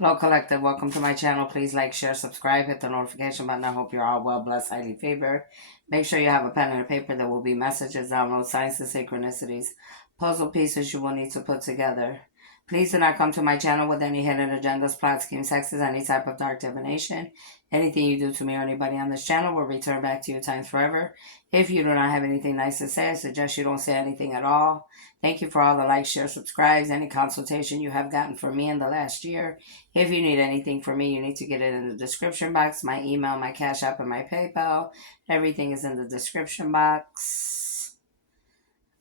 Hello, Collective. Welcome to my channel. Please like, share, subscribe, hit the notification button. I hope you're all well, blessed, highly favored. Make sure you have a pen and a paper. There will be messages, downloads, signs, and synchronicities, puzzle pieces you will need to put together. Please do not come to my channel with any hidden agendas, plots, schemes, hexes, any type of dark divination. Anything you do to me or anybody on this channel will return back to you times forever. If you do not have anything nice to say, I suggest you don't say anything at all. Thank you for all the likes, shares, subscribes, any consultation you have gotten from me in the last year. If you need anything from me, you need to get it in the description box. My email, my Cash App, and my PayPal. Everything is in the description box.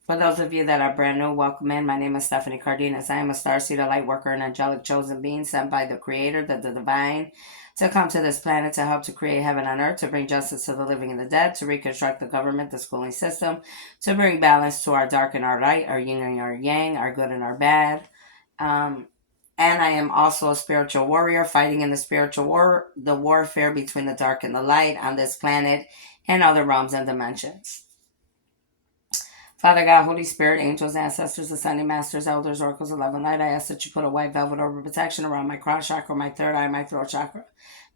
For those of you that are brand new, welcome in. My name is Stephanie Cardenas. I am a starseed, light worker, and angelic chosen being sent by the Creator, the Divine, to come to this planet to help to create heaven on earth, to bring justice to the living and the dead, to reconstruct the government, the schooling system, to bring balance to our dark and our light, our yin and our yang, our good and our bad. And I am also a spiritual warrior fighting in the spiritual war, the warfare between the dark and the light on this planet and other realms and dimensions. Father God, Holy Spirit, angels, ancestors, ascending masters, elders, oracles, 11 light, I ask that you put a white velvet over protection around my crown chakra, my third eye, my throat chakra,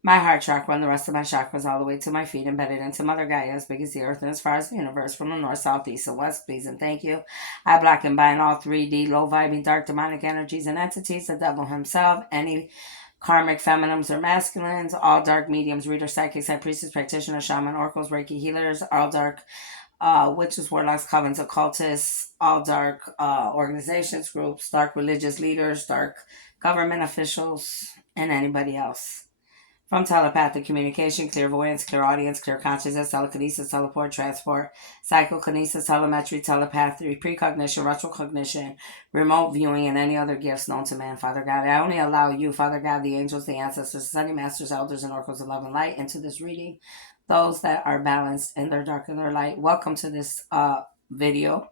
my heart chakra, and the rest of my chakras all the way to my feet, embedded into Mother Gaia, as big as the earth and as far as the universe, from the north, south, east, and west, please and thank you. I block and bind all 3D, low vibing, dark demonic energies and entities, the devil himself, any karmic feminines or masculines, all dark mediums, readers, psychics, high priestess, practitioners, shaman, oracles, Reiki healers, all dark witches, warlocks, covens, occultists, all dark organizations, groups, dark religious leaders, dark government officials, and anybody else. From telepathic communication, clairvoyance, clairaudience, clear consciousness, telekinesis, teleport, transport, psychokinesis, telemetry, telepathy, precognition, retrocognition, remote viewing, and any other gifts known to man, Father God. I only allow you, Father God, the angels, the ancestors, ascending masters, elders, and oracles of love and light into this reading. Those that are balanced in their dark and their light, welcome to this video.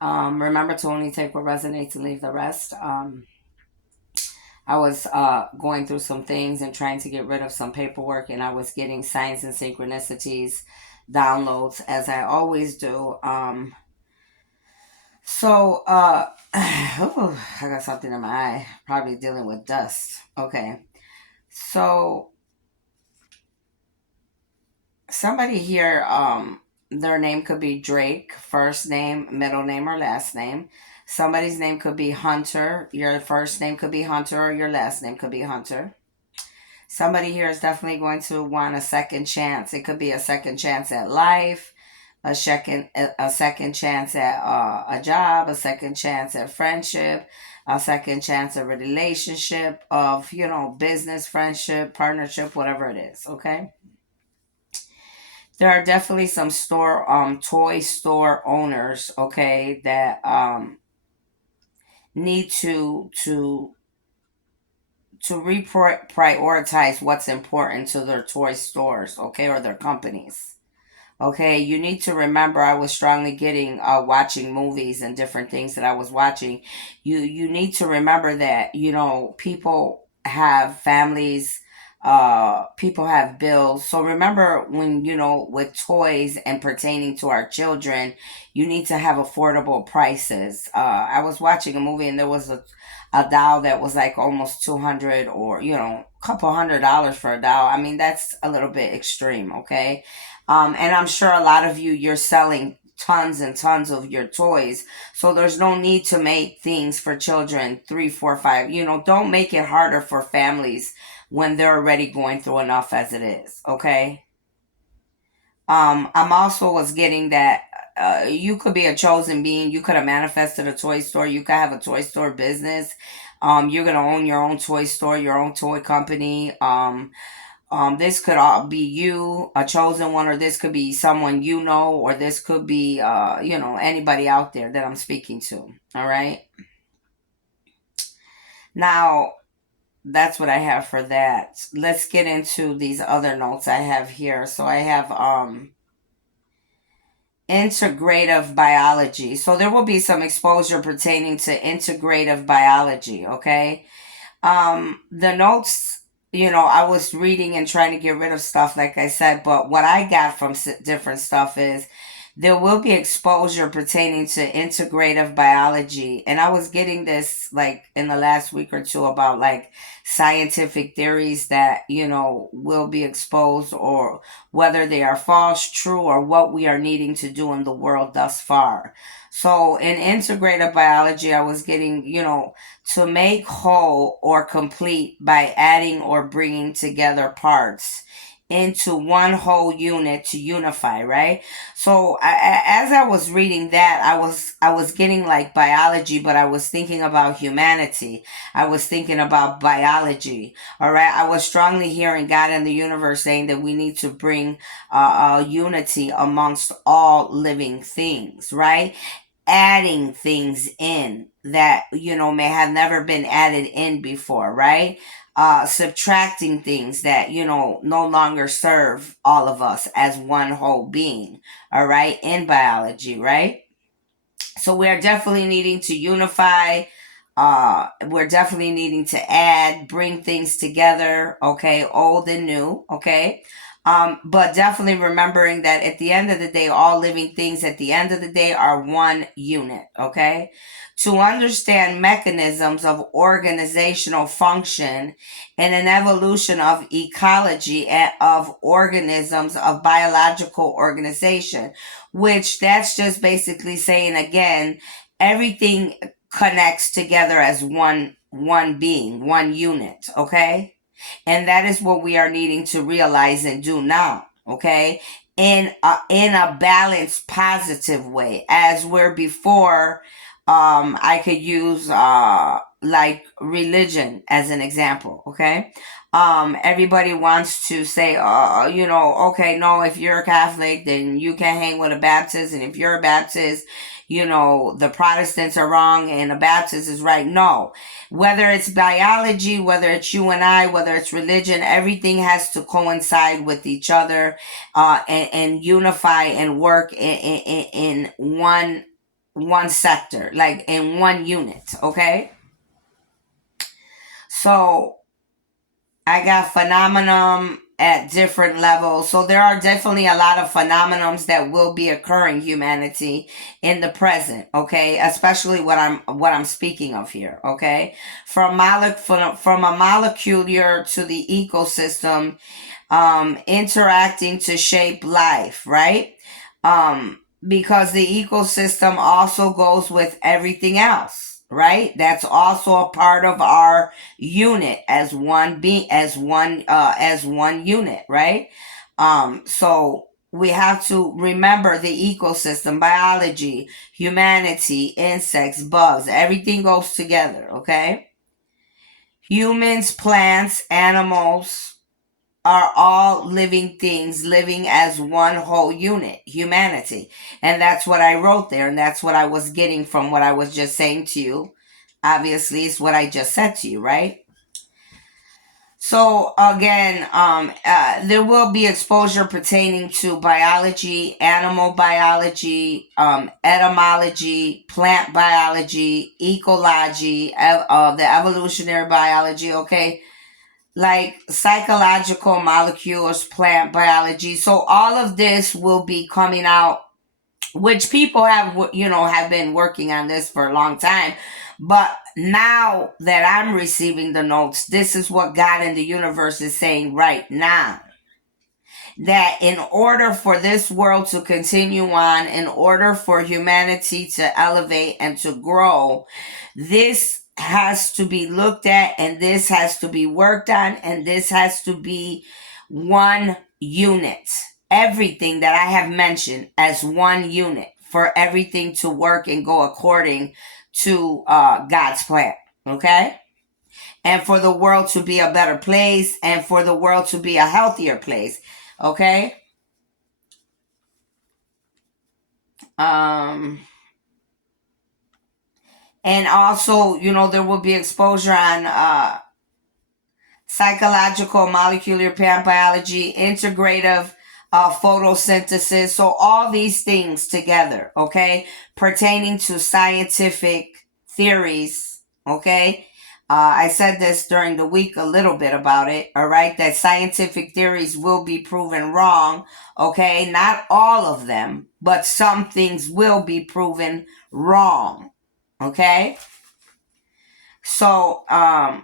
Remember to only take what resonates and leave the rest. I was going through some things and trying to get rid of some paperwork, and I was getting signs and synchronicities, downloads, as I always do. So, oh, I got something in my eye, probably dealing with dust. Okay. So, somebody here, their name could be Drake, first name, middle name, or last name. Somebody's name could be Hunter. Your first name could be Hunter, or your last name could be Hunter. Somebody here is definitely going to want a second chance. It could be a second chance at life, a second chance at a job, a second chance at friendship, a second chance at a relationship, of business, friendship, partnership, whatever it is. Okay. There are definitely some toy store owners, okay, that need to reprioritize what's important to their toy stores, okay, or their companies. Okay, you need to remember, I was strongly getting watching movies and different things that I was watching. You need to remember that, people have families, people have bills. So remember, when, with toys and pertaining to our children, you need to have affordable prices. I was watching a movie, and there was a doll that was like almost 200, or a couple $100 for a doll. I mean, that's a little bit extreme. Okay. And I'm sure a lot of you're selling tons and tons of your toys. So there's no need to make things for children, three, four, five. Don't make it harder for families when they're already going through enough as it is. Okay. I'm also was getting that you could be a chosen being. You could have manifested a toy store. You could have a toy store business. You're gonna own your own toy store, your own toy company. This could all be you, a chosen one, or this could be someone or this could be anybody out there that I'm speaking to. All right. Now, that's what I have for that. Let's get into these other notes I have here. So I have integrative biology. So there will be some exposure pertaining to integrative biology, okay? The notes, I was reading and trying to get rid of stuff, like I said, but what I got from different stuff is there will be exposure pertaining to integrative biology. And I was getting this like in the last week or two about like scientific theories that, will be exposed, or whether they are false, true, or what we are needing to do in the world thus far. So in integrative biology, I was getting, to make whole or complete by adding or bringing together parts into one whole unit to unify, right? So as I was reading that, I was getting like biology, but I was thinking about humanity. I was thinking about biology. All right, I was strongly hearing God and the universe saying that we need to bring unity amongst all living things, right? Adding things in that may have never been added in before, right? Subtracting things that no longer serve all of us as one whole being, all right, in biology, right? So we're definitely needing to unify. We're definitely needing to add, bring things together, okay, old and new, okay. But definitely remembering that at the end of the day, all living things at the end of the day are one unit, okay? To understand mechanisms of organizational function and an evolution of ecology and of organisms of biological organization, which that's just basically saying again, everything connects together as one being, one unit, okay? And that is what we are needing to realize and do now, okay? In a balanced positive way, as where before I could use like religion as an example, okay? Everybody wants to say, okay, no, if you're a Catholic, then you can't hang with a Baptist, and if you're a Baptist, the Protestants are wrong and a Baptist is right. No, whether it's biology, whether it's you and I, whether it's religion, everything has to coincide with each other, and unify and work in one sector, like in one unit, okay? So I got phenomenon at different levels. So there are definitely a lot of phenomenons that will be occurring humanity in the present, okay? Especially what I'm speaking of here, okay? From a molecular to the ecosystem, interacting to shape life, right? Because the ecosystem also goes with everything else, right? That's also a part of our unit as one unit, right? So we have to remember the ecosystem, biology, humanity, insects, bugs, everything goes together, okay? Humans, plants, animals are all living things living as one whole unit, humanity. And that's what I wrote there, and that's what I was getting from what I was just saying to you. Obviously, it's what I just said to you, right? So again, there will be exposure pertaining to biology, animal biology, etymology, plant biology, ecology, the evolutionary biology, okay? Like psychological molecules, plant biology. So all of this will be coming out, which people have been working on this for a long time. But now that I'm receiving the notes, this is what God in the universe is saying right now, that in order for this world to continue on, in order for humanity to elevate and to grow, this has to be looked at, and this has to be worked on, and this has to be one unit. Everything that I have mentioned as one unit, for everything to work and go according to God's plan, okay? And for the world to be a better place, and for the world to be a healthier place, okay? Um, and also, there will be exposure on psychological, molecular plant biology, integrative photosynthesis. So all these things together, okay, pertaining to scientific theories, okay, I said this during the week a little bit about it, all right, that scientific theories will be proven wrong, okay? Not all of them, but some things will be proven wrong, okay? So, I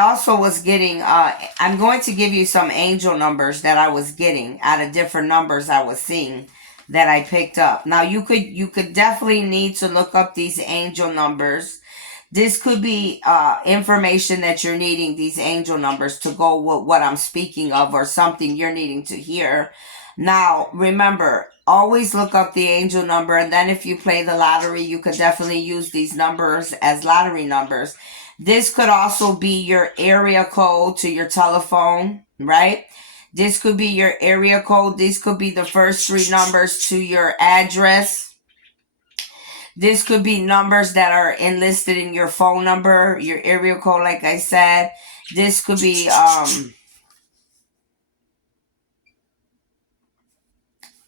also was getting, I'm going to give you some angel numbers that I was getting out of different numbers I was seeing that I picked up. Now, you could definitely need to look up these angel numbers. This could be information that you're needing, these angel numbers, to go with what I'm speaking of, or something you're needing to hear. Now, remember, always look up the angel number, and then if you play the lottery, you could definitely use these numbers as lottery numbers. This could also be your area code to your telephone, right? This could be your area code. These could be the first three numbers to your address. This could be numbers that are enlisted in your phone number, your area code, like I said. This could be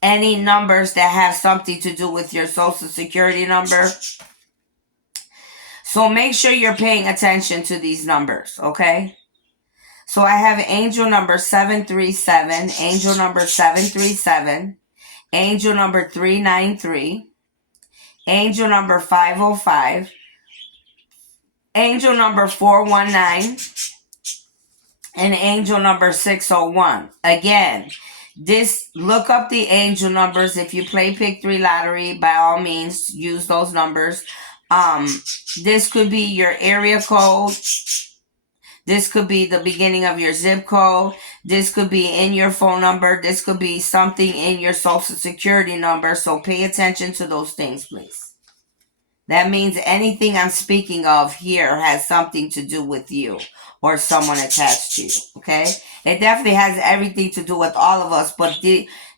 any numbers that have something to do with your social security number. So make sure you're paying attention to these numbers, okay? So I have angel number 737, angel number 737, angel number 393, angel number 505, angel number 419, and angel number 601. Again, look up the angel numbers. If you play Pick 3 Lottery, by all means, use those numbers. This could be your area code. This could be the beginning of your zip code. This could be in your phone number. This could be something in your social security number. So pay attention to those things, please. That means anything I'm speaking of here has something to do with you or someone attached to you, okay? It definitely has everything to do with all of us, but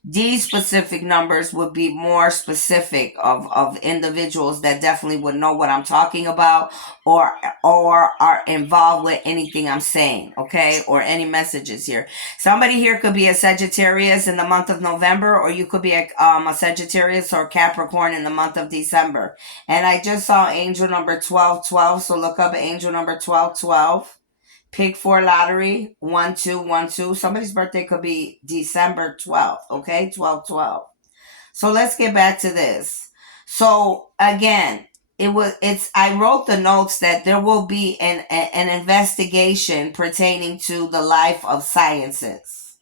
these specific numbers would be more specific of individuals that definitely would know what I'm talking about, or are involved with anything I'm saying, okay? Or any messages here. Somebody here could be a Sagittarius in the month of November, or you could be a Sagittarius or Capricorn in the month of December. And I just saw angel number 1212, so look up angel number 1212. Pick 4 lottery 1212. Somebody's birthday could be December 12th, okay? 1212. So let's get back to this. So again, I wrote the notes that there will be an investigation pertaining to the life of sciences,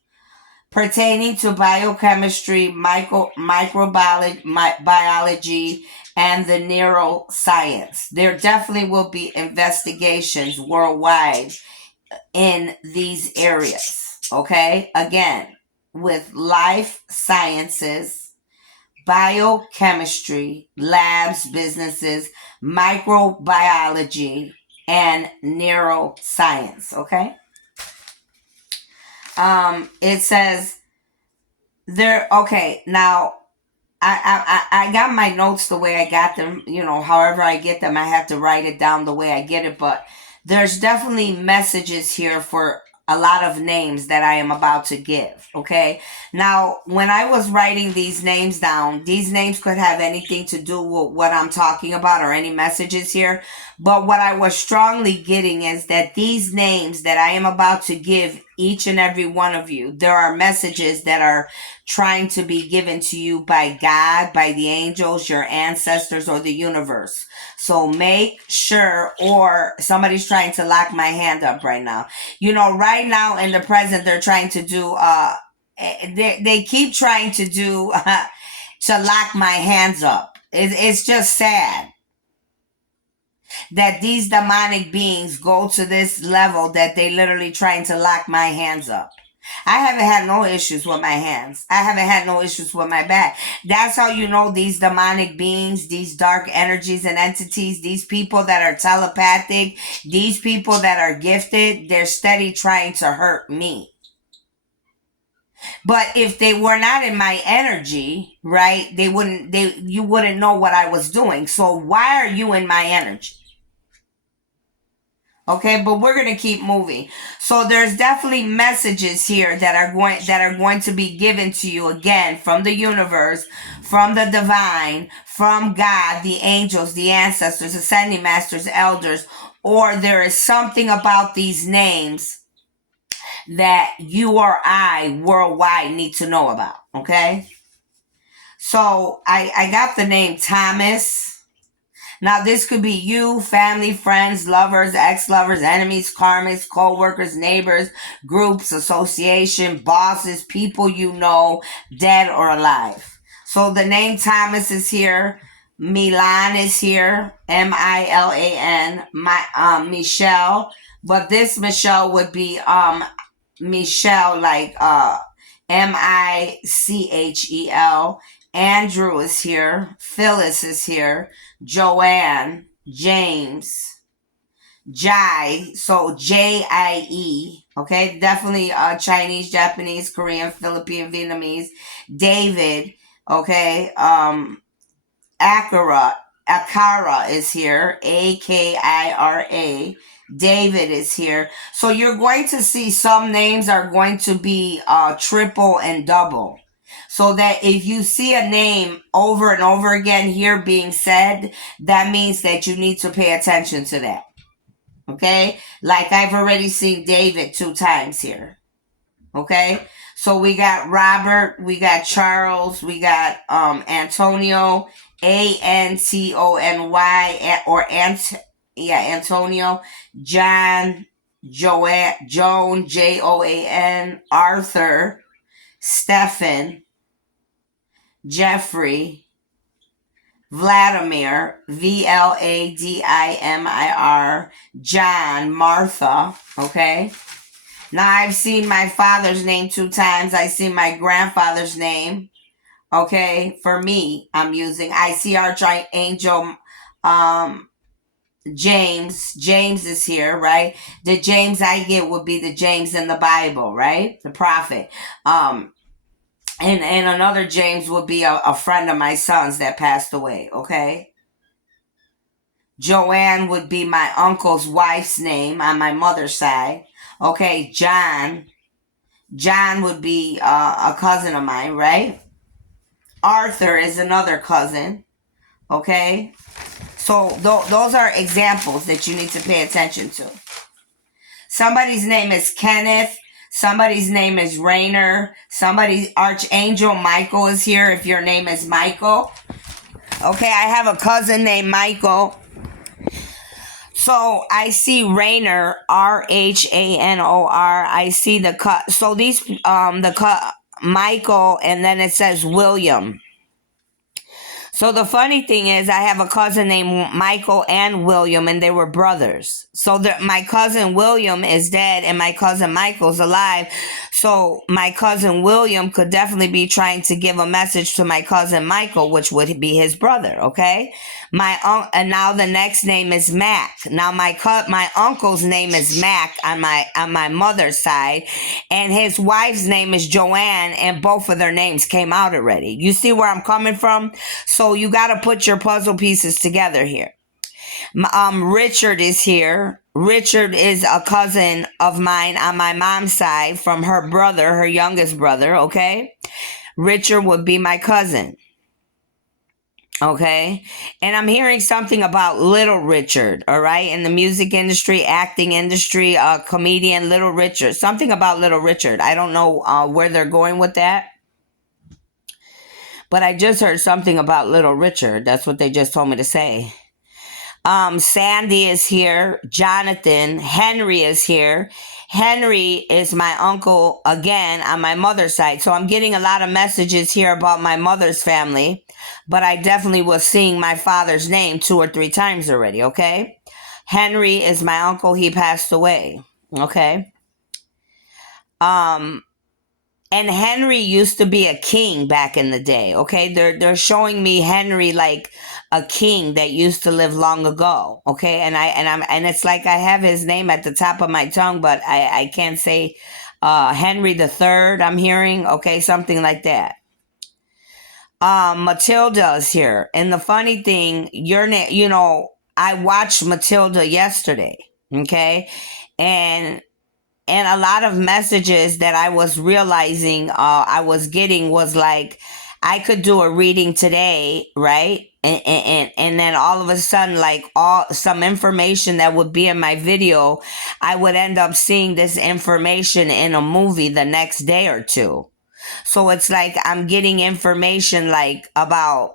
pertaining to biochemistry, microbiology, and the neuroscience. There definitely will be investigations worldwide in these areas, okay? Again, with life sciences, biochemistry, labs, businesses, microbiology, and neuroscience, okay? It says there, okay, now I got my notes the way I got them, however I get them, I have to write it down the way I get it, but there's definitely messages here for a lot of names that I am about to give, okay? Now, when I was writing these names down, these names could have anything to do with what I'm talking about or any messages here, but what I was strongly getting is that these names that I am about to give each and every one of you, there are messages that are trying to be given to you by God, by the angels, your ancestors, or the universe. So make sure, or somebody's trying to lock my hand up right now. Right now in the present, they're trying to do, they keep trying to do, to lock my hands up. It's just sad that these demonic beings go to this level that they literally trying to lock my hands up. I haven't had no issues with my hands. I haven't had no issues with my back. That's how you know these demonic beings, these dark energies and entities, these people that are telepathic, these people that are gifted, they're steady trying to hurt me. But if they were not in my energy, right, you wouldn't know what I was doing. So why are you in my energy? Okay, but we're going to keep moving. So there's definitely messages here that are going to be given to you again from the universe, from the divine, from God, the angels, the ancestors, ascending masters, elders, or there is something about these names that you or I worldwide need to know about. Okay. So I got the name Thomas. Now, this could be you, family, friends, lovers, ex-lovers, enemies, karmics, co-workers, neighbors, groups, association, bosses, people you know, dead or alive. So the name Thomas is here. Milan is here. Milan. Michelle. But this Michelle would be Michelle, like Michel. Andrew is here. Phyllis is here. Joanne, James, Jai, so Jie, okay, definitely Chinese, Japanese, Korean, Philippine, Vietnamese. David, okay, Akara is here, Akira. David is here. So you're going to see some names are going to be triple and double. So that if you see a name over and over again here being said, that means that you need to pay attention to that. Okay? Like I've already seen David 2 times here. Okay? So we got Robert, we got Charles, we got Antonio, Antony, or Antonio, John, Joan, Joan, Arthur, Stephen, Jeffrey, Vladimir, Vladimir, John, Martha, okay? Now I've seen my father's name 2 times. I see my grandfather's name, okay? For me, I'm using, I see Archangel James. James is here, right? The James I get would be the James in the Bible, right? The prophet. And another James would be a friend of my son's that passed away, okay? Joanne would be my uncle's wife's name on my mother's side. Okay, John. John would be a cousin of mine, right? Arthur is another cousin, okay? So those are examples that you need to pay attention to. Somebody's name is Kenneth. Somebody's name is Rainer. Archangel Michael is here if your name is Michael. Okay, I have a cousin named Michael. So I see Rainer, Rhanor. I see the cut. So these, Michael, and then it says William. So the funny thing is, I have a cousin named Michael and William, and they were brothers. So my cousin William is dead, and my cousin Michael's alive. So my cousin William could definitely be trying to give a message to my cousin Michael, which would be his brother. Okay, and now the next name is Mac. Now my uncle's name is Mac on my mother's side, and his wife's name is Joanne, and both of their names came out already. You see where I'm coming from? So you got to put your puzzle pieces together here. Richard is here. Richard is a cousin of mine on my mom's side from her brother, her youngest brother, okay? Richard would be my cousin, okay? And I'm hearing something about Little Richard, all right? In the music industry, acting industry, comedian Little Richard. Something about Little Richard. I don't know where they're going with that. But I just heard something about Little Richard. That's what they just told me to say. Sandy is here. Jonathan. Henry is here. Henry is my uncle again on my mother's side. So I'm getting a lot of messages here about my mother's family. But I definitely was seeing my father's name 2 or 3 times already, okay? Henry is my uncle. He passed away, okay? And Henry used to be a king back in the day, okay? They're showing me Henry like a king that used to live long ago, okay? And it's like I have his name at the top of my tongue, but I can't say Henry the Third. I'm hearing, okay, something like that. Matilda is here, and the funny thing, your name, I watched Matilda yesterday, okay, and a lot of messages that I was realizing I was getting was like, I could do a reading today, right? And then all of a sudden, like some information that would be in my video, I would end up seeing this information in a movie the next day or two. So it's like I'm getting information like about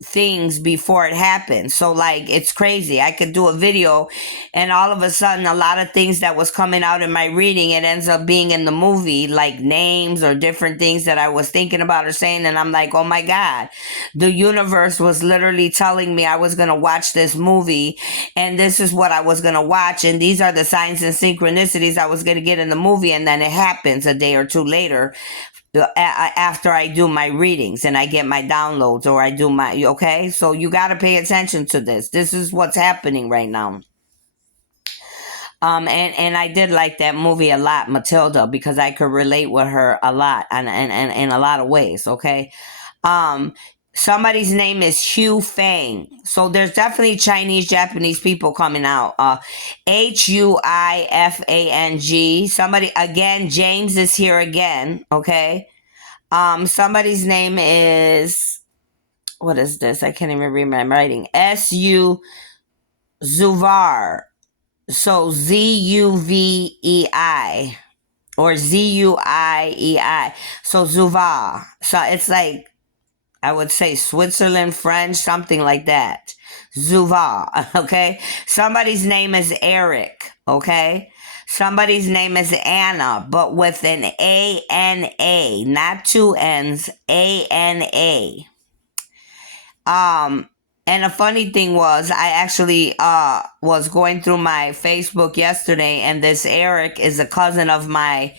things before it happens. So like it's crazy. I could do a video and all of a sudden a lot of things that was coming out in my reading, it ends up being in the movie, like names or different things that I was thinking about or saying, and I'm like, oh my God, the universe was literally telling me I was going to watch this movie and this is what I was going to watch, and these are the signs and synchronicities I was going to get in the movie. And then it happens a day or two later after I do my readings and I get my downloads or I do my, okay? So you got to pay attention to this. This is what's happening right now. And I did like that movie a lot, Matilda, because I could relate with her a lot and in a lot of ways, okay? Somebody's name is Hugh Fang. So there's definitely Chinese, Japanese people coming out. Huifang. Somebody, again, James is here again, okay? Somebody's name is, what is this? I can't even read my writing. S.U. Zuvar. So Zuvei or Zuiei. So Zuvar. So it's like, I would say Switzerland, French, something like that. Zuvar, okay? Somebody's name is Eric, okay? Somebody's name is Anna, but with an A-N-A, not two N's, A-N-A. And a funny thing was, I actually was going through my Facebook yesterday, and this Eric is a cousin of my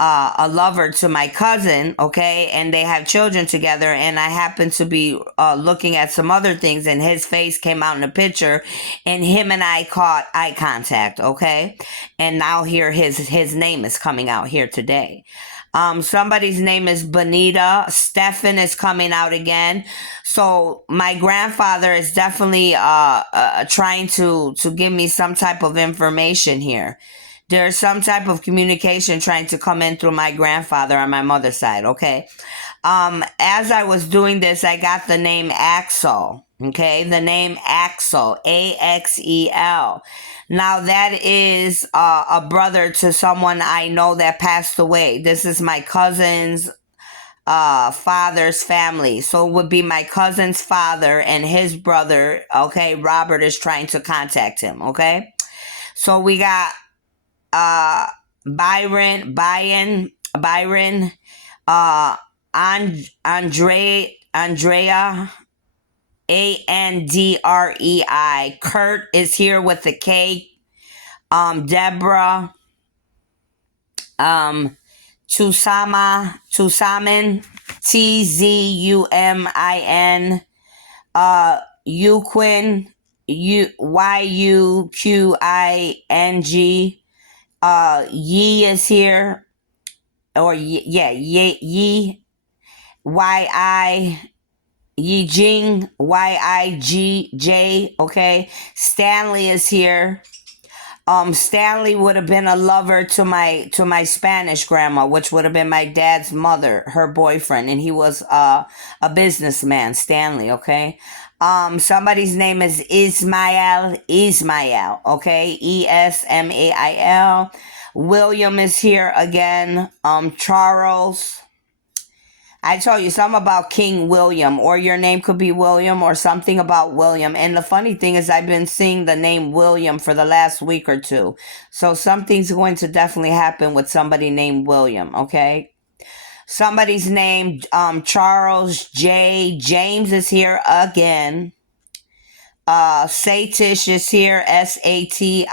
a lover to my cousin, okay, and they have children together, and I happened to be looking at some other things, and his face came out in the picture, and him and I caught eye contact, okay, and now here his name is coming out here today. Somebody's name is Bonita. Stefan is coming out again. So my grandfather is definitely trying to give me some type of information here. There's some type of communication trying to come in through my grandfather on my mother's side, okay? As I was doing this, I got the name Axel, okay? The name Axel, A-X-E-L. Now, that is a brother to someone I know that passed away. This is my cousin's father's family. So it would be my cousin's father and his brother, okay? Robert is trying to contact him, okay? So we got Byron, Andrea, Andrei. Kurt is here with a K. Deborah, Tusamin, Tzumin, Yuquin, Yuqing. Yi is here, or Yi, Yi Jing, Yigj, okay. Stanley is here. Stanley would have been a lover to my Spanish grandma, which would have been my dad's mother, her boyfriend, and he was a businessman, Stanley, okay. Somebody's name is Ismail, okay, Esmail. William is here again. Charles. I told you something about King William, or your name could be William, or something about William. And the funny thing is, I've been seeing the name William for the last week or two. So something's going to definitely happen with somebody named William, okay? Somebody's name, Charles J. James is here again. Satish is here, Satish.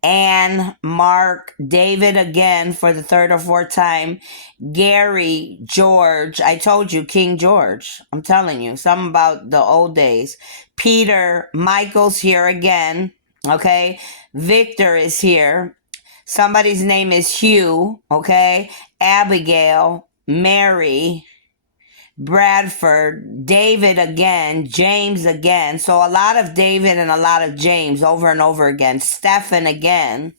Anne, Mark, David again for the third or fourth time. Gary, George. I told you, King George. I'm telling you, something about the old days. Peter, Michael's here again. Okay. Victor is here. Somebody's name is Hugh. Okay. Abigail, Mary, Bradford, David again, James again. So a lot of David and a lot of James over and over again. Stephen again.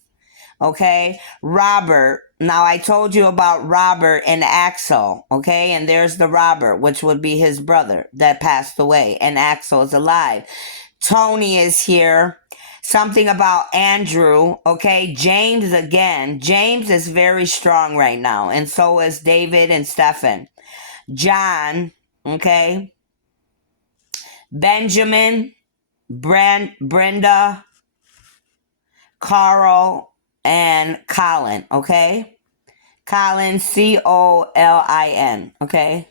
Okay. Robert, Now, I told you about Robert and Axel, okay? And there's the Robert, which would be his brother that passed away, and Axel is alive. Tony is here. Something about Andrew, okay? James again. James is very strong right now, and so is David and Stephen. John, okay? Benjamin, Brenda, Carl, and Colin, okay? Colin, Colin, okay?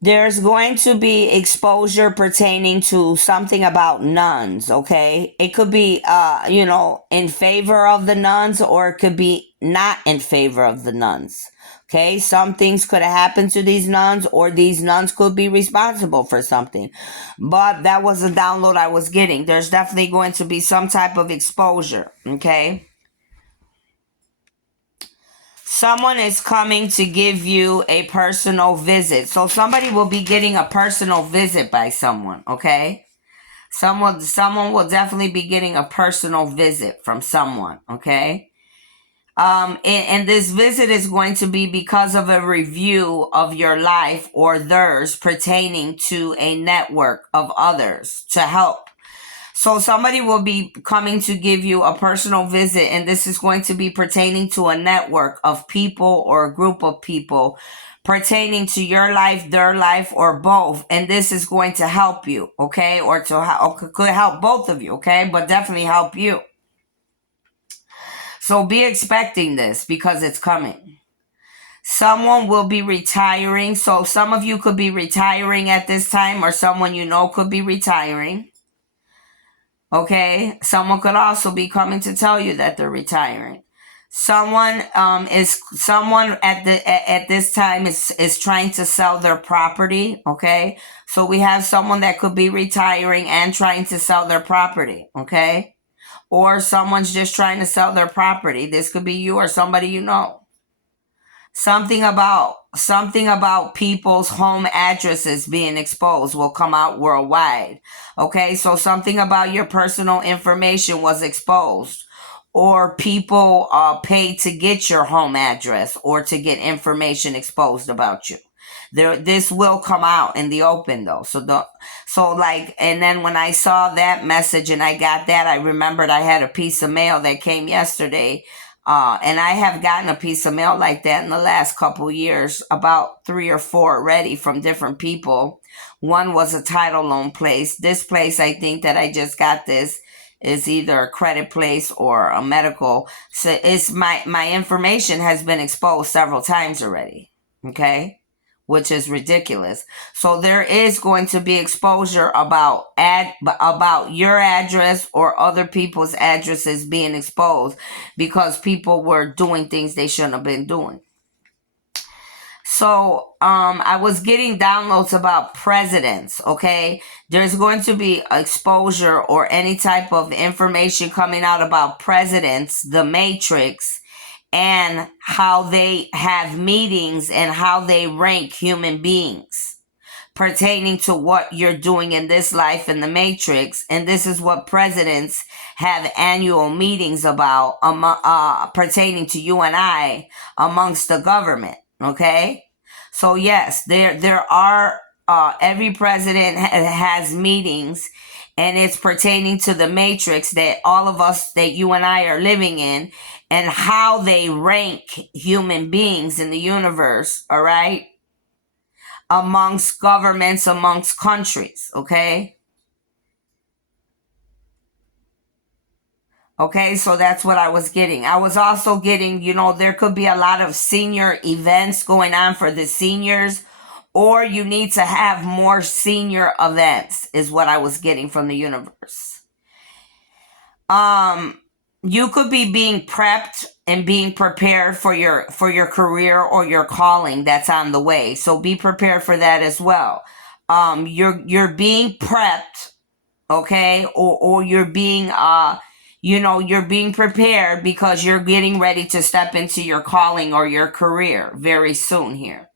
There's going to be exposure pertaining to something about nuns, okay? It could be, in favor of the nuns, or it could be not in favor of the nuns, okay? Some things could have happened to these nuns, or these nuns could be responsible for something. But that was a download I was getting. There's definitely going to be some type of exposure, okay? Someone is coming to give you a personal visit. So somebody will be getting a personal visit by someone, okay? Someone will definitely be getting a personal visit from someone, okay? And this visit is going to be because of a review of your life or theirs pertaining to a network of others to help. So somebody will be coming to give you a personal visit, and this is going to be pertaining to a network of people or a group of people pertaining to your life, their life, or both. And this is going to help you, okay? Or could help both of you, okay? But definitely help you. So be expecting this because it's coming. Someone will be retiring. So some of you could be retiring at this time, or someone you know could be retiring. Okay, someone could also be coming to tell you that they're retiring. Someone at this time is trying to sell their property. Okay, so we have someone that could be retiring and trying to sell their property. Okay, or someone's just trying to sell their property. This could be you or somebody you know. Something about people's home addresses being exposed will come out worldwide. Okay, so something about your personal information was exposed, or people paid to get your home address or to get information exposed about you. This will come out in the open though. And then when I saw that message and I got that, I remembered I had a piece of mail that came yesterday. And I have gotten a piece of mail like that in the last couple years, about 3 or 4 already from different people. One was a title loan place. This place, I think that I just got this, is either a credit place or a medical. So it's my information has been exposed several times already. Okay, which is ridiculous. So there is going to be exposure about your address or other people's addresses being exposed because people were doing things they shouldn't have been doing. So I was getting downloads about presidents, okay? There's going to be exposure or any type of information coming out about presidents, the Matrix, and how they have meetings and how they rank human beings pertaining to what you're doing in this life in the Matrix. And this is what presidents have annual meetings about pertaining to you and I amongst the government. Okay. So yes, there are, every president has meetings, and it's pertaining to the Matrix that all of us, that you and I are living in, and how they rank human beings in the universe, all right? Amongst governments, amongst countries, okay? Okay, so that's what I was getting. I was also getting, there could be a lot of senior events going on for the seniors, or you need to have more senior events, is what I was getting from the universe. You could be being prepped and being prepared for your career or your calling that's on the way. So be prepared for that as well. You're being prepped, okay, or you're being you're being prepared because you're getting ready to step into your calling or your career very soon here.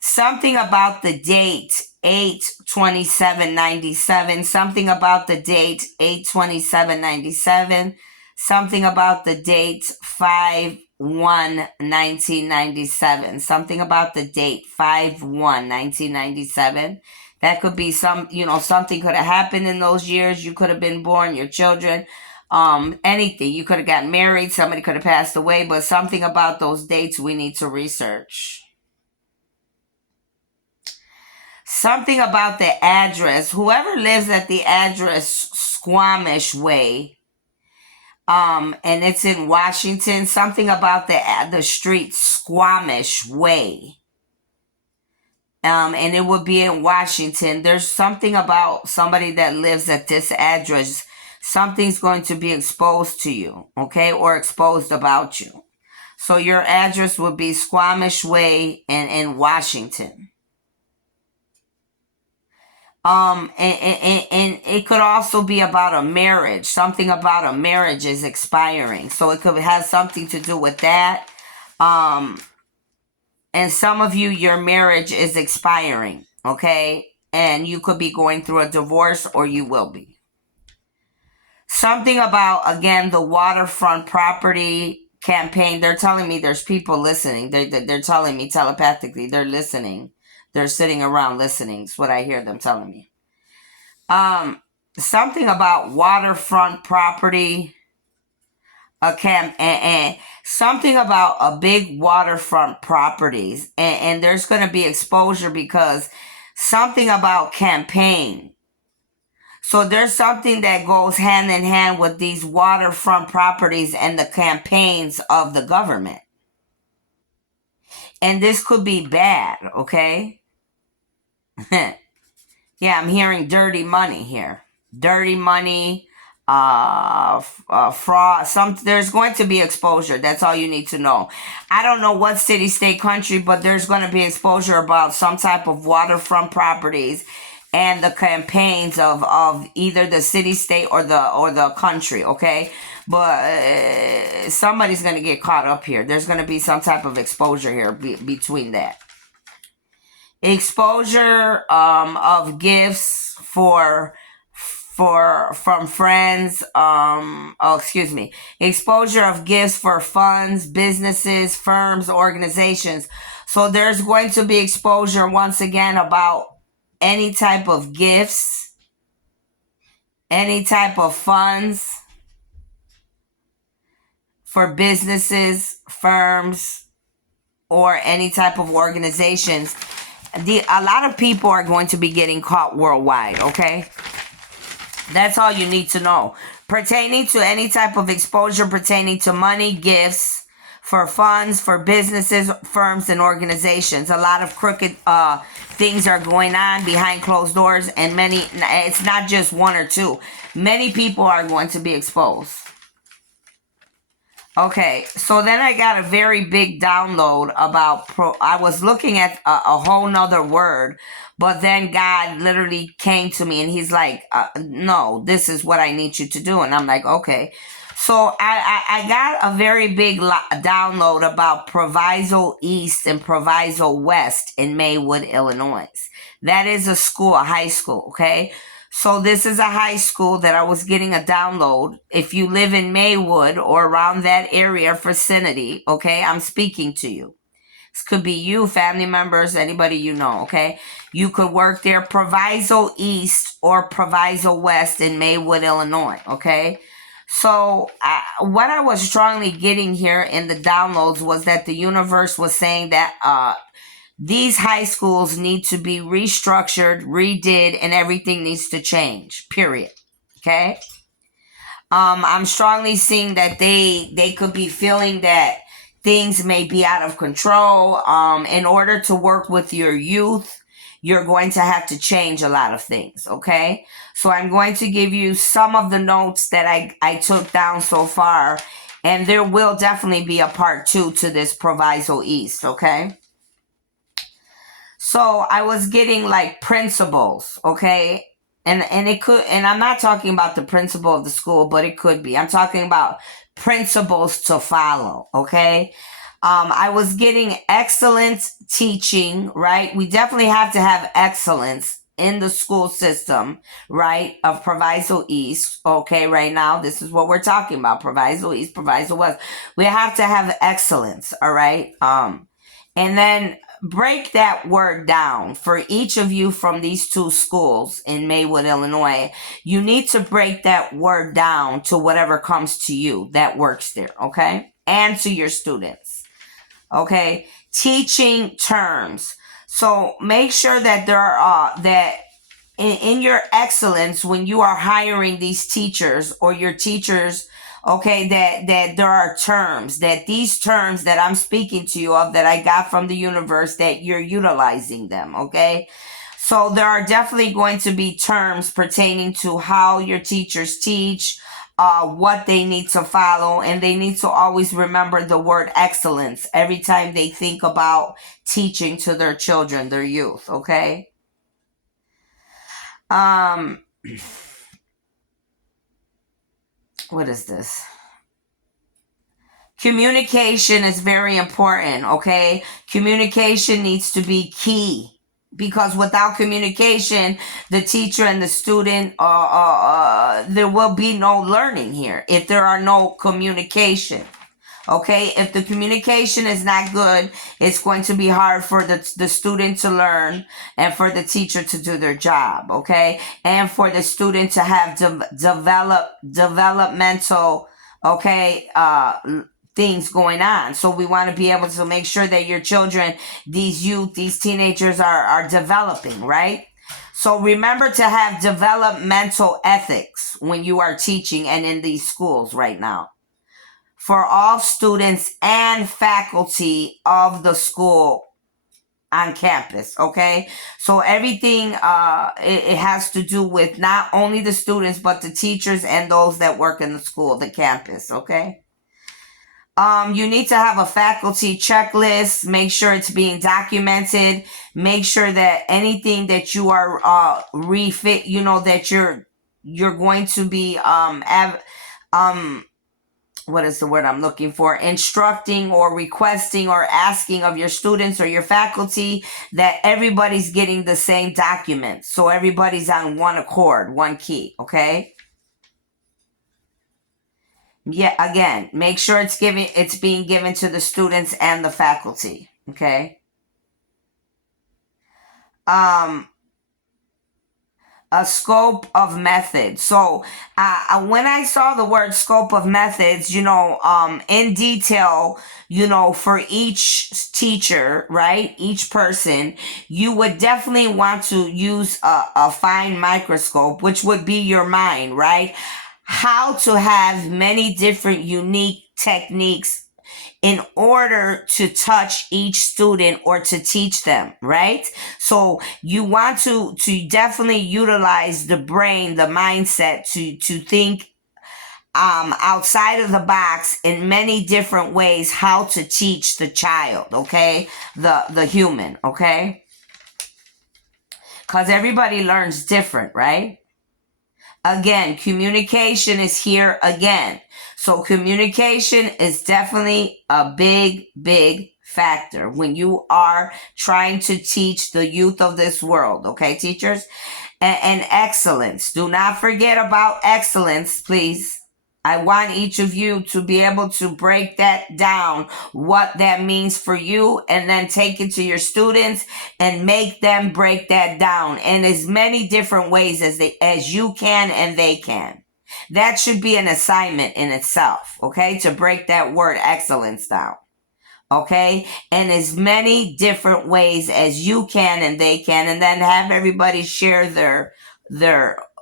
Something about the date 8/27/97. Something about the date 8/27/97. Something about the date 5/1/1997. Something about the date 5/1/1997. That could be something could have happened in those years. You could have been born, your children, anything. You could have gotten married, somebody could have passed away, but something about those dates we need to research. Something about the address. Whoever lives at the address Squamish Way, and it's in Washington. Something about the street Squamish Way, and it would be in Washington. There's something about somebody that lives at this address. Something's going to be exposed to you, okay, or exposed about you. So your address would be Squamish Way in Washington. And it could also be about a marriage. Something about a marriage is expiring, so it could have something to do with that. And some of you, your marriage is expiring, okay, and you could be going through a divorce, or you will be. Something about, again, the waterfront property campaign. They're telling me there's people listening. They're telling me telepathically they're listening. They're sitting around listening. It's what I hear them telling me. Something about waterfront property, and something about a big waterfront properties, and there's going to be exposure because something about campaign. So there's something that goes hand in hand with these waterfront properties and the campaigns of the government. And this could be bad, okay? Yeah, I'm hearing dirty money here. Dirty money, fraud. There's going to be exposure. That's all you need to know. I don't know what city, state, country, but there's going to be exposure about some type of waterfront properties and the campaigns of either the city, state, or the country, okay? But somebody's going to get caught up here. There's going to be some type of exposure here between that. Exposure of gifts from friends. Exposure of gifts for funds, businesses, firms, organizations. So there's going to be exposure once again about any type of gifts, any type of funds for businesses, firms, or any type of organizations. A lot of people are going to be getting caught worldwide, okay? That's all you need to know. Pertaining to any type of exposure pertaining to money, gifts, for funds, for businesses, firms, and organizations. A lot of crooked things are going on behind closed doors, and it's not just one or two. Many people are going to be exposed. Okay, so then I got a very big download about I was looking at a whole nother word, but then God literally came to me and he's like, no, this is what I need you to do. And I'm like, okay. So I got a very big download about Proviso East and Proviso West in Maywood, Illinois. That is a school, a high school, okay? So this is a high school that I was getting a download. If you live in Maywood or around that area vicinity, okay, I'm speaking to you. This could be you, family members, anybody you know, okay? You could work there, Proviso East or Proviso West in Maywood, Illinois, okay? So what I was strongly getting here in the downloads was that the universe was saying that these high schools need to be restructured, redid, and everything needs to change, period. Okay? I'm strongly seeing that they could be feeling that things may be out of control. In order to work with your youth, you're going to have to change a lot of things, okay? So I'm going to give you some of the notes that I took down so far, and there will definitely be a part 2 to this Proviso East, okay? So I was getting like principles, okay? And it could, and I'm not talking about the principal of the school, but it could be. I'm talking about principles to follow, okay? I was getting excellent teaching, right? We definitely have to have excellence in the school system, right, of Proviso East. Okay, right now, this is what we're talking about. Proviso East, Proviso West. We have to have excellence, all right? And then break that word down for each of you from these two schools in Maywood, Illinois. You need to break that word down to whatever comes to you that works there, okay? And to your students, okay? Teaching terms. So make sure that there are that in your excellence when you are hiring these teachers or your teachers, okay, that there are terms, that these terms that I'm speaking to you of that I got from the universe, that you're utilizing them, okay? So there are definitely going to be terms pertaining to how your teachers teach, what they need to follow, and they need to always remember the word excellence every time they think about teaching to their children, their youth, okay? What is this? Communication is very important, okay? Communication needs to be key, because without communication, the teacher and the student, there will be no learning here if there are no communication. Okay, if the communication is not good, it's going to be hard for the student to learn and for the teacher to do their job, okay? And for the student to have developmental, okay, things going on. So we want to be able to make sure that your children, these youth, these teenagers are developing, right? So remember to have developmental ethics when you are teaching and in these schools right now, for all students and faculty of the school on campus, okay? So everything, it has to do with not only the students, but the teachers and those that work in the school, the campus, okay? You need to have a faculty checklist. Make sure it's being documented. Make sure that anything that you are refit, that you're going to be what is the word I'm looking for? Instructing or requesting or asking of your students or your faculty, that everybody's getting the same document. So everybody's on one accord, one key, okay? Yeah, again, make sure it's being given to the students and the faculty, okay? A scope of methods. So when I saw the word scope of methods, in detail, for each teacher, right, each person, you would definitely want to use a fine microscope, which would be your mind, right? How to have many different unique techniques in order to touch each student or to teach them, right? So you want to definitely utilize the brain, the mindset to think outside of the box in many different ways, how to teach the child, okay? The human, okay? Because everybody learns different, right? Again, communication is here again. So communication is definitely a big, big factor when you are trying to teach the youth of this world, okay, teachers? And excellence. Do not forget about excellence, please. I want each of you to be able to break that down, what that means for you, and then take it to your students and make them break that down in as many different ways as you can and they can. That should be an assignment in itself, okay, to break that word excellence down, okay, in as many different ways as you can and they can, and then have everybody share their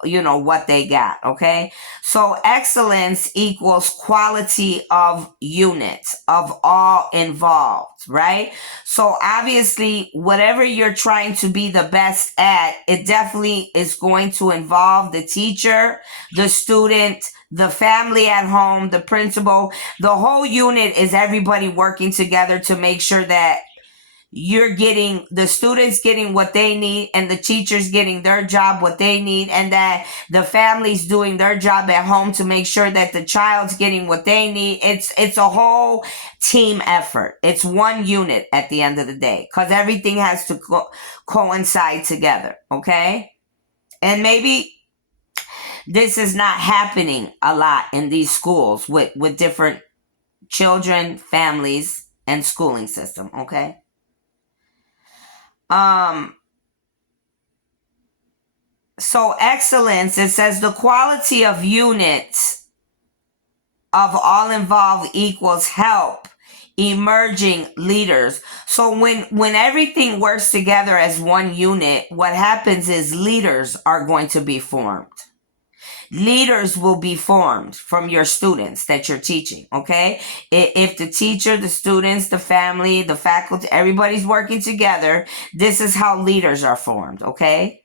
what they got, okay? So excellence equals quality of units, of all involved, right? So obviously, whatever you're trying to be the best at, it definitely is going to involve the teacher, the student, the family at home, the principal. The whole unit is everybody working together to make sure that you're getting the students getting what they need, and the teachers getting their job what they need, and that the family's doing their job at home to make sure that the child's getting what they need. It's a whole team effort. It's one unit at the end of the day, because everything has to coincide together. Okay, and maybe this is not happening a lot in these schools with different children, families, and schooling system. Okay. So excellence, it says the quality of units of all involved equals help emerging leaders. So when everything works together as one unit, what happens is leaders are going to be formed. Leaders will be formed from your students that you're teaching. Okay, if the teacher, the students, the family, the faculty, everybody's working together, this is how leaders are formed. Okay,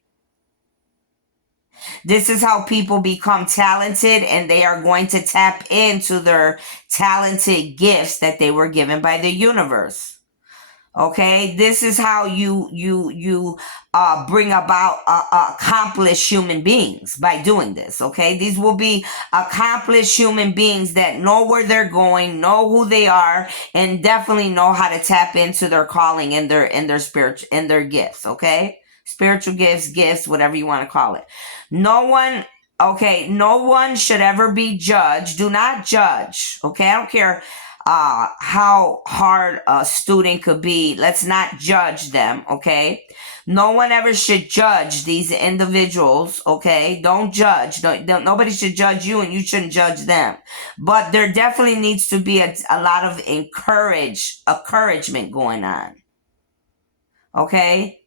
this is how people become talented, and they are going to tap into their talented gifts that they were given by the universe. Okay, this is how you bring about accomplished human beings by doing this. Okay, these will be accomplished human beings that know where they're going, know who they are, and definitely know how to tap into their calling and their spirit and their gifts. Okay, spiritual gifts, whatever you want to call it. No one should ever be judged. Do not judge. Okay, I don't care how hard a student could be. Let's not judge them. Okay, no one ever should judge these individuals. Okay, don't judge. Nobody should judge you, and you shouldn't judge them. But there definitely needs to be a lot of encouragement going on. Okay,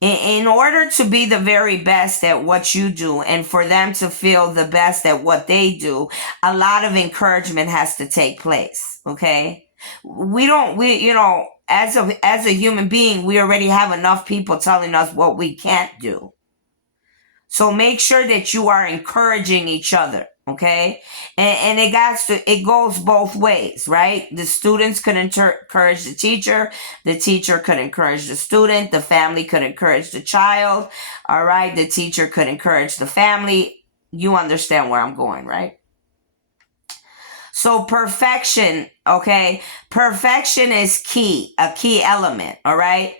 in order to be the very best at what you do, and for them to feel the best at what they do, a lot of encouragement has to take place. Okay, as a human being, we already have enough people telling us what we can't do. So make sure that you are encouraging each other. Okay, and it goes both ways, right? The students could encourage the teacher could encourage the student, the family could encourage the child. All right, the teacher could encourage the family. You understand where I'm going, right? So perfection, okay? Perfection is a key element, all right?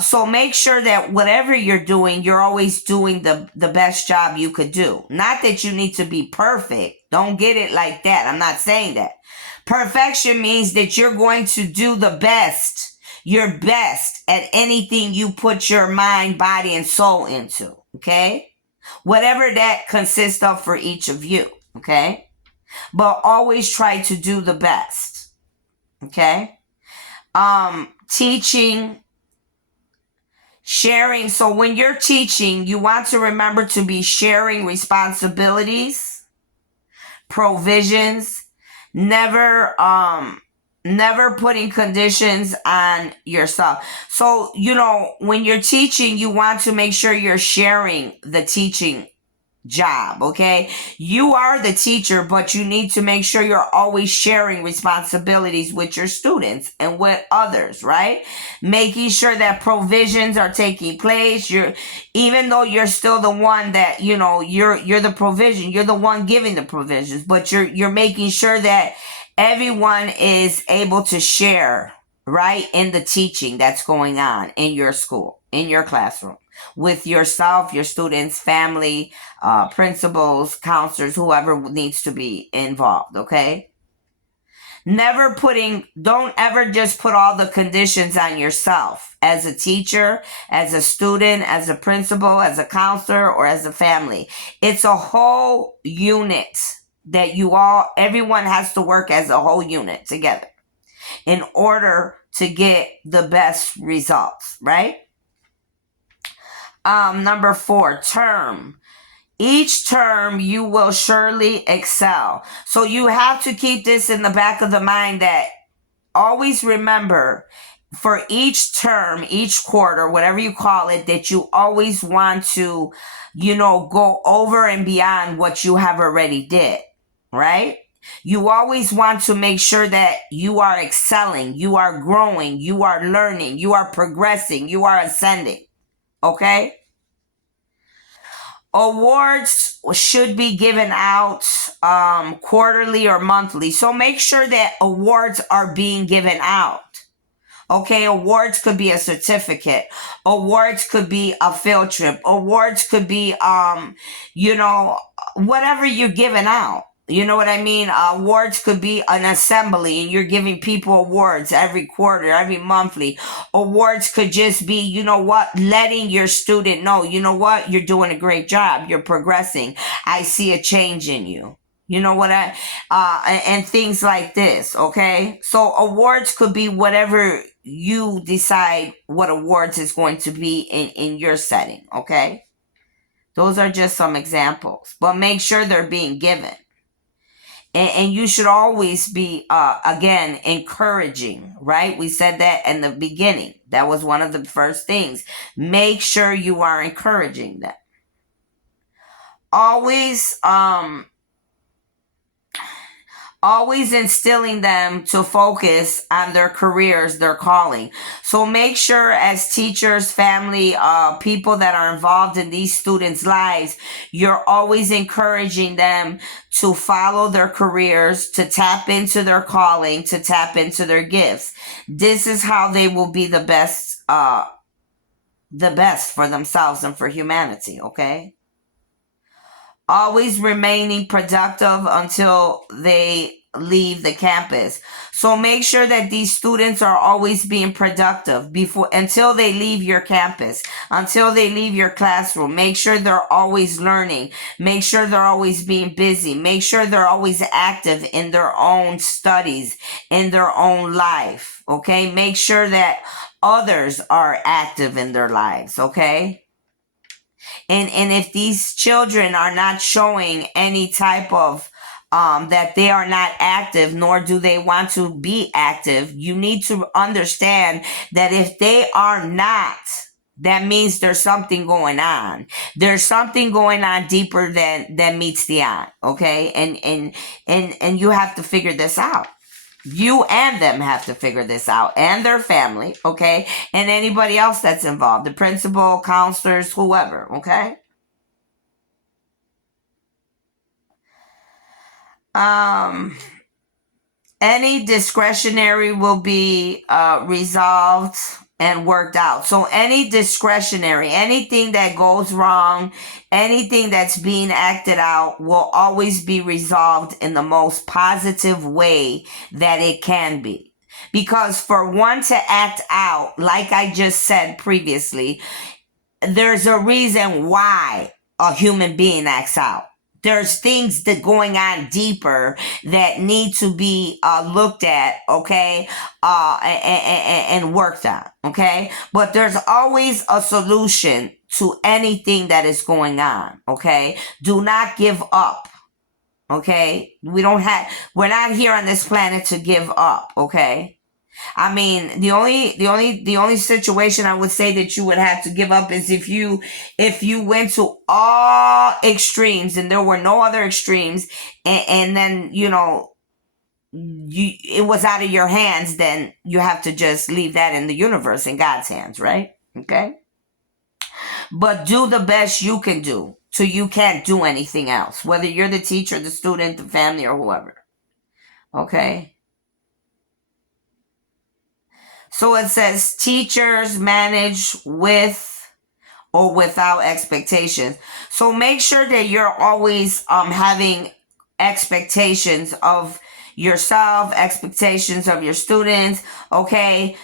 So make sure that whatever you're doing, you're always doing the best job you could do. Not that you need to be perfect. Don't get it like that. I'm not saying that. Perfection means that you're going to do your best at anything you put your mind, body, and soul into, okay? Whatever that consists of for each of you, okay? But always try to do the best, okay? Teaching, sharing. So when you're teaching, you want to remember to be sharing responsibilities, provisions, never putting conditions on yourself. So, when you're teaching, you want to make sure you're sharing the teaching job. Okay, you are the teacher, but you need to make sure you're always sharing responsibilities with your students and with others, right? Making sure that provisions are taking place. Even though you're still the one that you're the provision, you're the one giving the provisions, but you're making sure that everyone is able to share, right, in the teaching that's going on in your school, in your classroom, with yourself, your students, family, principals, counselors, whoever needs to be involved. Okay, don't ever just put all the conditions on yourself as a teacher, as a student, as a principal, as a counselor, or as a family. It's a whole unit that everyone has to work as a whole unit together in order to get the best results, right? Number 4, term. Each term you will surely excel. So you have to keep this in the back of the mind, that always remember, for each term, each quarter, whatever you call it, that you always want to, go over and beyond what you have already did, right? You always want to make sure that you are excelling, you are growing, you are learning, you are progressing, you are ascending. Okay? Awards should be given out quarterly or monthly. So make sure that awards are being given out. Okay, awards could be a certificate. Awards could be a field trip. Awards could be, whatever you're giving out. You know what I mean? Awards could be an assembly and you're giving people awards every quarter, every monthly. Awards could just be, you know what, letting your student know, you know what, you're doing a great job. You're progressing. I see a change in you. You know what and things like this, okay? So awards could be whatever you decide what awards is going to be in your setting, okay? Those are just some examples, but make sure they're being given. And you should always be, again, encouraging, right? We said that in the beginning. That was one of the first things. Make sure you are encouraging them. Always instilling them to focus on their careers, their calling. So make sure as teachers, family, people that are involved in these students' lives, you're always encouraging them to follow their careers, to tap into their calling, to tap into their gifts. This is how they will be the best for themselves and for humanity, okay? Always remaining productive until they leave the campus. So make sure that these students are always being productive until they leave your campus, until they leave your classroom. Make sure they're always learning. Make sure they're always being busy. Make sure they're always active in their own studies, in their own life. Okay? Make sure that others are active in their lives. Okay? And if these children are not showing any type of that they are not active, nor do they want to be active, you need to understand that if they are not, that means there's something going on. There's something going on deeper than meets the eye. Okay, and you have to figure this out. You and them have to figure this out, and their family, okay? And anybody else that's involved, the principal, counselors, whoever, okay? Any discretionary will be resolved and worked out. So any discretionary, anything that goes wrong, anything that's being acted out will always be resolved in the most positive way that it can be. Because for one to act out, like I just said previously, there's a reason why a human being acts out. There's things that going on deeper that need to be looked at, okay, and worked on, okay? But there's always a solution to anything that is going on, okay? Do not give up, okay? We're not here on this planet to give up, okay? I mean, the only situation I would say that you would have to give up is if you went to all extremes and there were no other extremes, and then it was out of your hands. Then you have to just leave that in the universe, in God's hands, right? Okay. But do the best you can do, so you can't do anything else. Whether you're the teacher, the student, the family, or whoever. Okay. So it says teachers manage with or without expectations. So make sure that you're always having expectations of yourself, expectations of your students, okay?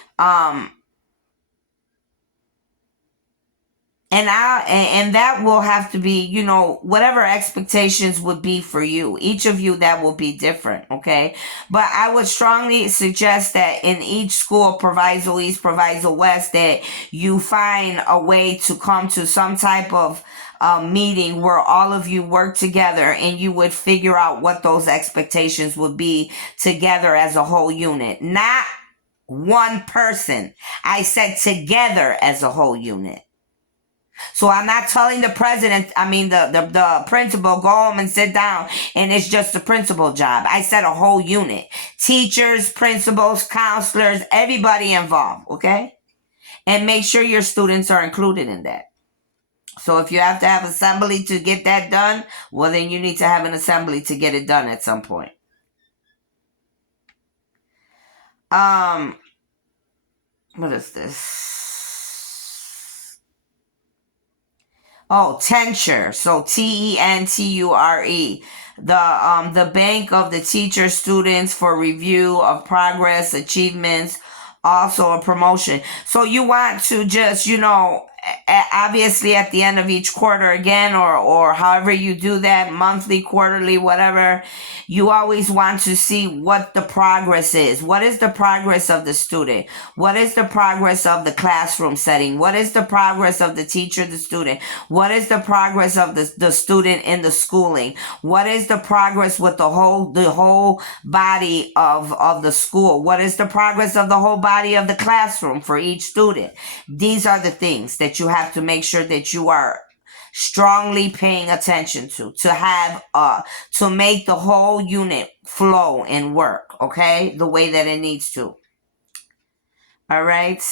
And that will have to be, whatever expectations would be for you. Each of you, that will be different, okay? But I would strongly suggest that in each school, Proviso East, Proviso West, that you find a way to come to some type of meeting where all of you work together and you would figure out what those expectations would be together as a whole unit. Not one person. I said together as a whole unit. So I'm not telling the president, I mean the principal, go home and sit down and it's just the principal job. I said a whole unit. Teachers, principals, counselors, everybody involved, okay? And make sure your students are included in that. So if you have to have assembly to get that done, well then you need to have an assembly to get it done at some point. What is this? Oh, Tenture. So TENTURE. The bank of the teacher students for review of progress, achievements, also a promotion. So you want to just, obviously at the end of each quarter again, or however you do that, monthly, quarterly, whatever, you always want to see what the progress is. What is the progress of the student? What is the progress of the classroom setting? What is the progress of the teacher, the student? What is the progress of the student in the schooling? What is the progress with the whole body of the school? What is the progress of the whole body of the classroom for each student? These are the things that you have to make sure that you are strongly paying attention to have to make the whole unit flow and work, okay, the way that it needs to. All right.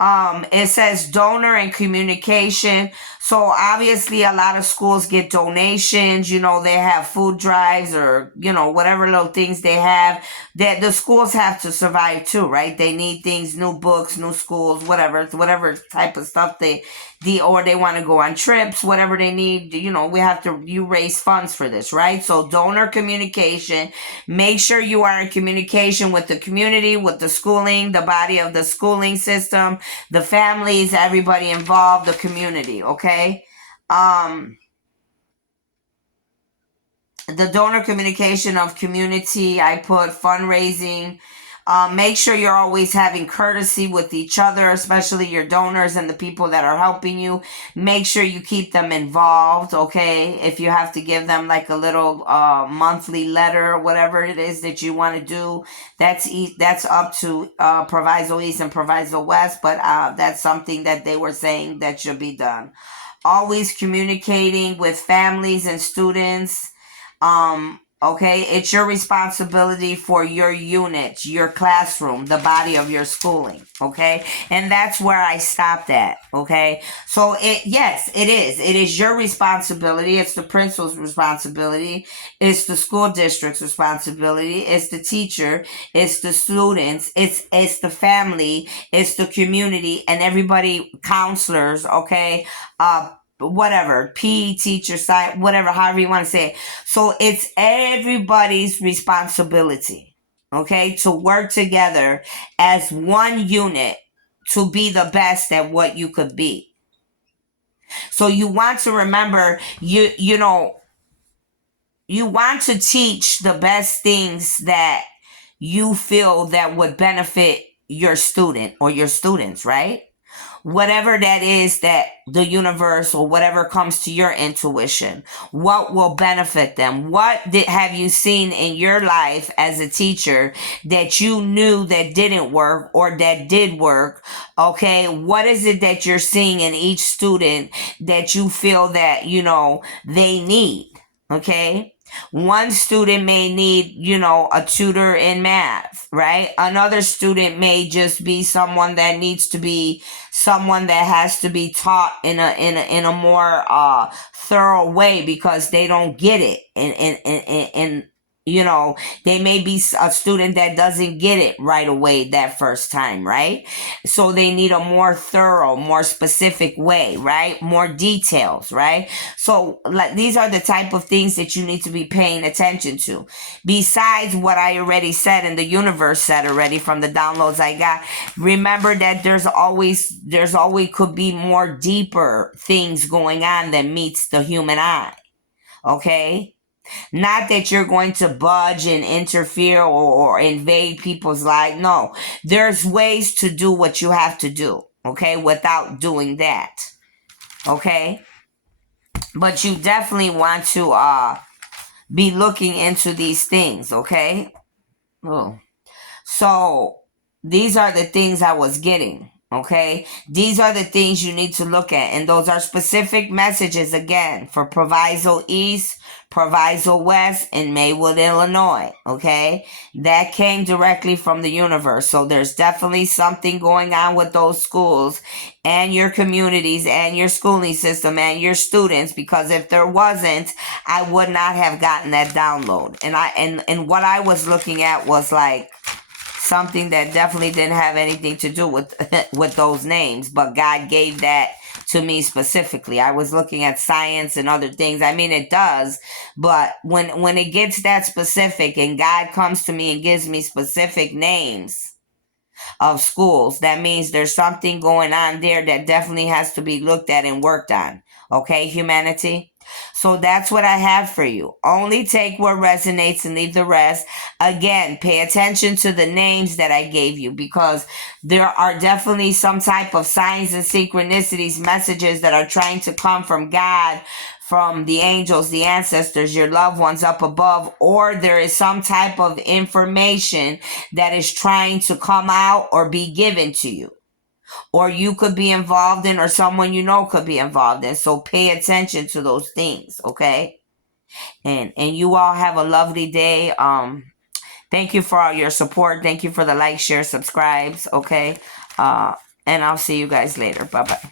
It says donor and communication. So obviously a lot of schools get donations, they have food drives or, whatever little things they have that the schools have to survive too, right? They need things, new books, new schools, whatever type of stuff or they want to go on trips, whatever they need, you raise funds for this, right? So donor communication, make sure you are in communication with the community, with the schooling, the body of the schooling system, the families, everybody involved, the community, okay? The donor communication of community, I put fundraising. Make sure you're always having courtesy with each other, especially your donors and the people that are helping you. Make sure you keep them involved, okay? If you have to give them like a little monthly letter, whatever it is that you want to do, that's up to Proviso East and Proviso West, but that's something that they were saying that should be done. Always communicating with families and students. Okay, it's your responsibility for your unit, your classroom, the body of your schooling, okay? And that's where I stopped at, okay? So yes, it is. It is your responsibility. It's the principal's responsibility. It's the school district's responsibility. It's the teacher. It's the students. It's the family. It's the community and everybody, counselors, okay? Whatever, PE teacher, science, whatever, however you want to say it. So it's everybody's responsibility, okay, to work together as one unit to be the best at what you could be. So you want to remember, you want to teach the best things that you feel that would benefit your student or your students, right? Whatever that is, that the universe or whatever comes to your intuition, what will benefit them? What have you seen in your life as a teacher that you knew that didn't work or that did work? Okay, what is it that you're seeing in each student that you feel that they need? Okay, one student may need, a tutor in math, right? Another student may just be someone that needs to be someone that has to be taught in a more thorough way because they don't get it. And they may be a student that doesn't get it right away that first time, right? So they need a more thorough, more specific way, right? More details, right? So these are the type of things that you need to be paying attention to. Besides what I already said and the universe said already from the downloads I got, remember that there's always could be more deeper things going on than meets the human eye. Okay? Not that you're going to budge and interfere or invade people's lives. No, there's ways to do what you have to do, okay, without doing that, okay? But you definitely want to be looking into these things, okay? Oh. So these are the things I was getting, Okay, these are the things you need to look at, and those are specific messages again for Proviso East, Proviso West, and Maywood, Illinois. Okay, that came directly from the universe, so there's definitely something going on with those schools and your communities and your schooling system and your students, because if there wasn't, I would not have gotten that download. And what I was looking at was like something that definitely didn't have anything to do with with those names, but God gave that to me specifically. I was looking at science and other things. I mean, it does, but when it gets that specific and God comes to me and gives me specific names of schools, that means there's something going on there that definitely has to be looked at and worked on. Okay, humanity? So that's what I have for you. Only take what resonates and leave the rest. Again, pay attention to the names that I gave you, because there are definitely some type of signs and synchronicities, messages that are trying to come from God, from the angels, the ancestors, your loved ones up above, or there is some type of information that is trying to come out or be given to you, or you could be involved in, or someone you know could be involved in. So pay attention to those things, okay? And you all have a lovely day. Thank you for all your support. Thank you for the like, share, subscribes, okay? And I'll see you guys later. Bye bye.